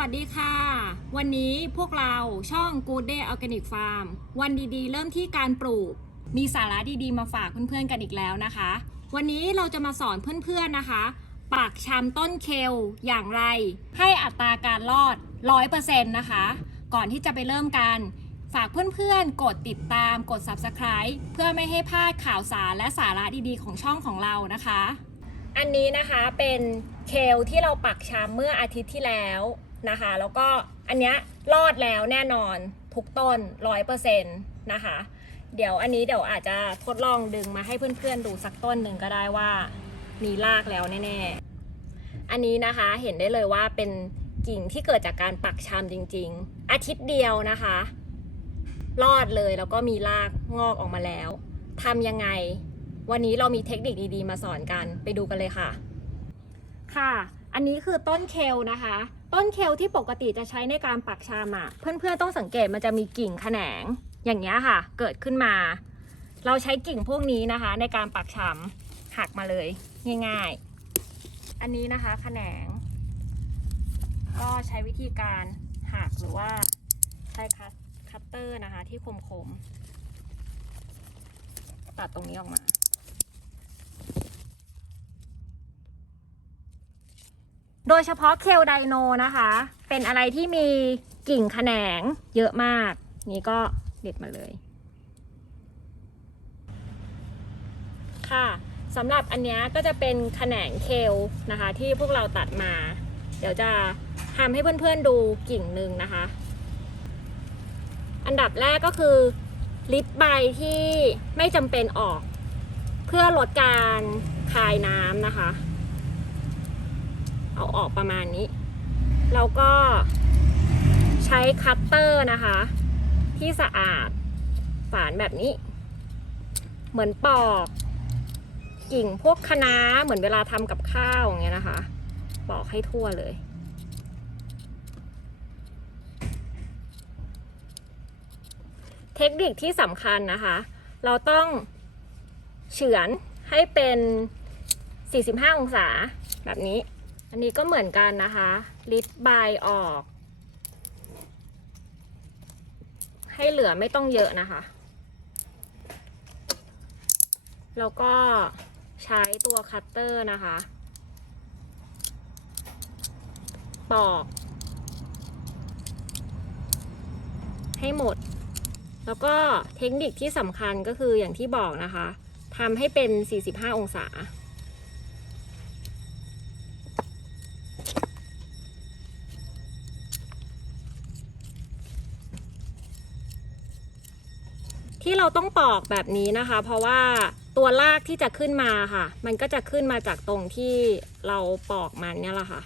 วัสดีค่ะ วันนี้พวกเราช่อง Good Day Organic Farm วันดีๆ เริ่มที่การปลูก มีสาระดีๆ มาฝากเพื่อนๆกันอีกแล้วนะคะ วันนี้เราจะมาสอนเพื่อนๆนะคะปักชำต้นเคลอย่างไร ให้อัตราการรอด 100%นะคะ ก่อนที่จะไปเริ่มกัน ฝากเพื่อนๆ กดติดตามกด Subscribe เพื่อไม่ให้พลาดข่าวสารและสาระดีๆ ของช่องของเรานะคะอันนี้นะคะเป็นเคลที่เราปักชำเมื่ออาทิตย์ที่แล้ว นะคะ แล้วก็อันเนี้ยรอดแล้วแน่นอนทุกต้นร้อยเปอร์เซ็นต์นะคะ เดี๋ยวอันนี้เดี๋ยวอาจจะทดลองดึงมาให้เพื่อนๆดูสักต้นหนึ่งก็ได้ว่ามีรากแล้วแน่ๆ อันนี้นะคะเห็นได้เลยว่าเป็นกิ่งที่เกิดจากการปักชำจริง ๆ อาทิตย์เดียวนะคะ รอดเลยแล้วก็มีรากงอกออกมาแล้วทำยังไง วันนี้เรามีเทคนิคดีๆ มาสอนกันไปดูกันเลยค่ะ ค่ะ อันนี้คือต้นเคลนะคะ ต้นเคลที่ปกติจะใช้ในการปักชามอะ เพื่อนๆต้องสังเกตมันจะมีกิ่งแขนง อย่างเงี้ยค่ะ เกิดขึ้นมา เราใช้กิ่งพวกนี้นะคะ ในการปักชำหักมาเลยง่าย ๆ อันนี้นะคะแขนง ก็ใช้วิธีการหักหรือว่าใช้คัตเตอร์นะคะ ที่คมๆตัดตรงนี้ออกมา โดยเฉพาะเคลไดโนนะคะ เป็นอะไรที่มีกิ่งแขนงเยอะมาก นี่ก็เด็ดมาเลย ค่ะสำหรับอันเนี้ยก็จะเป็นแขนงเคลนะคะ ที่พวกเราตัดมา เดี๋ยวจะทำให้เพื่อนๆดูกิ่งหนึ่งนะคะ อันดับแรกก็คือลิดใบที่ไม่จำเป็นออก เพื่อลดการคายน้ำนะคะ เอาออกประมาณนี้ แล้วก็ใช้คัตเตอร์นะคะ ที่สะอาดฝานแบบนี้ เหมือนปอกกิ่งพวกคะน้าเหมือนเวลาทำกับข้าวอย่างเงี้ยนะคะ ปอกให้ทั่วเลย เทคนิคที่สำคัญนะคะ เราต้องเฉือนให้เป็น 45 องศาแบบนี้ อันนี้ก็เหมือนกันนะคะลิดใบออก ให้เหลือไม่ต้องเยอะนะคะ แล้วก็ใช้ตัวคัตเตอร์นะคะ ปอก ให้หมด แล้วก็เทคนิคที่สำคัญก็คืออย่างที่บอกนะคะทำให้เป็น 45 องศา ที่เราต้องปอกแบบนี้นะคะ เพราะว่าตัวรากที่จะขึ้นมาค่ะ มันก็จะขึ้นมาจากตรงที่เราปอกมันเนี่ยแหละค่ะ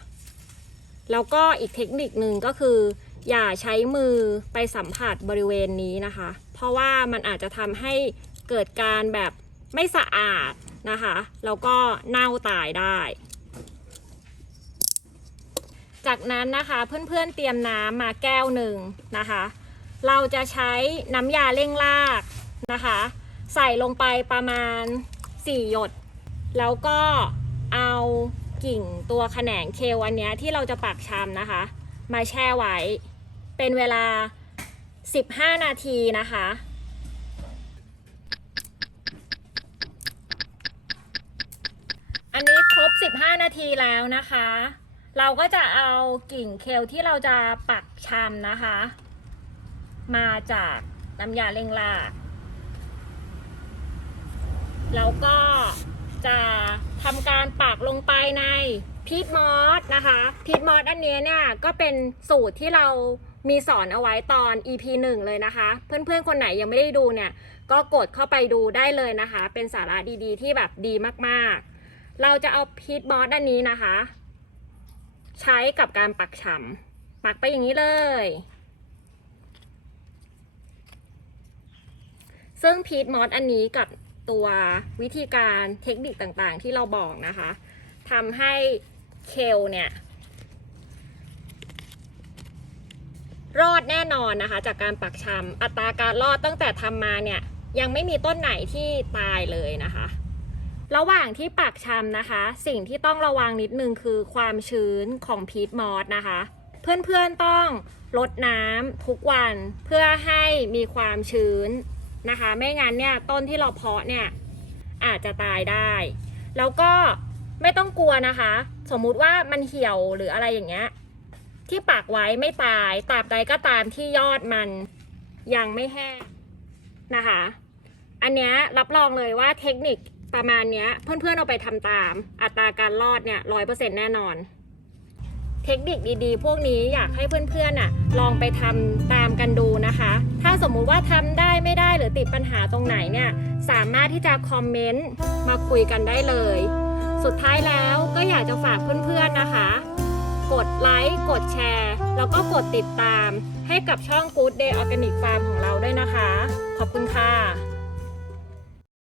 แล้วก็อีกเทคนิคหนึ่งก็คือ อย่าใช้มือไปสัมผัสบริเวณนี้นะคะ เพราะว่ามันอาจจะทำให้เกิดการแบบไม่สะอาดนะคะ แล้วก็เน่าตายได้ จากนั้นนะคะเพื่อนๆเตรียมน้ำมาแก้วหนึ่งนะคะ เราจะใช้น้ำยาเร่งรากนะคะ ใส่ลงไปประมาณ 4 หยด แล้วก็เอากิ่งตัวแขนงเคลอันนี้ที่เราจะปักชำนะคะ มาแช่ไว้ เป็นเวลา 15 นาทีนะคะอันนี้ครบ 15 นาทีแล้วนะคะ เราก็จะเอากิ่งเคลที่เราจะปักชำนะคะ มาจากน้ำยาเร่งรากแล้วก็จะทำการปักลงไปในพีทมอสนะคะพีทมอสอันนี้เนี่ยก็เป็นสูตรที่เรามีสอนเอาไว้ตอน EP 1 เลยนะคะ เพื่อนๆ คนไหนยังไม่ได้ดูเนี่ย ก็กดเข้าไปดูได้เลยนะคะ เป็นสาระดีๆ ที่แบบดีมากๆ เราจะเอาพีทมอสอันนี้นะคะ ใช้กับการปักฉ่ำปักไปอย่างนี้เลย ซึ่งพีทมอสอันนี้กับตัววิธีการเทคนิคต่างๆ ที่เราบอกนะคะทำให้เคลเนี่ย รอดแน่นอนนะคะ จากการปักชำอัตราการรอดตั้งแต่ทำมาเนี่ย ยังไม่มีต้นไหนที่ตายเลยนะคะ ระหว่างที่ปักชำนะคะ สิ่งที่ต้องระวังนิดนึงคือความชื้นของพีทมอสนะคะ เพื่อนๆต้องรดน้ำทุกวันเพื่อให้มีความชื้น นะคะ ไม่งั้นเนี่ยต้นที่เราเพาะเนี่ยอาจจะตายได้ แล้วก็ไม่ต้องกลัวนะคะ สมมุติว่ามันเหี่ยวหรืออะไรอย่างเงี้ยที่ปักไว้ไม่ตายตราบใดก็ตามที่ยอดมันยังไม่แห้งนะคะ อันเนี้ยรับรองเลยว่าเทคนิคประมาณเนี้ยเพื่อนๆเอาไปทำตาม อัตราการรอดเนี่ยร้อยเปอร์เซ็นแน่นอน เทคนิคดีๆ พวกนี้อยากให้เพื่อนๆน่ะลองไปทำตามกันดูนะคะ ถ้าสมมุติว่าทำได้ไม่ได้หรือติดปัญหาตรงไหนเนี่ยสามารถที่จะคอมเมนต์มาคุยกันได้เลย สุดท้ายแล้วก็อยากจะฝากเพื่อนๆนะคะ กดไลค์กดแชร์แล้วก็กดติดตามให้กับช่อง Good Day Organic Farm ของเราด้วยนะคะ ขอบคุณค่ะ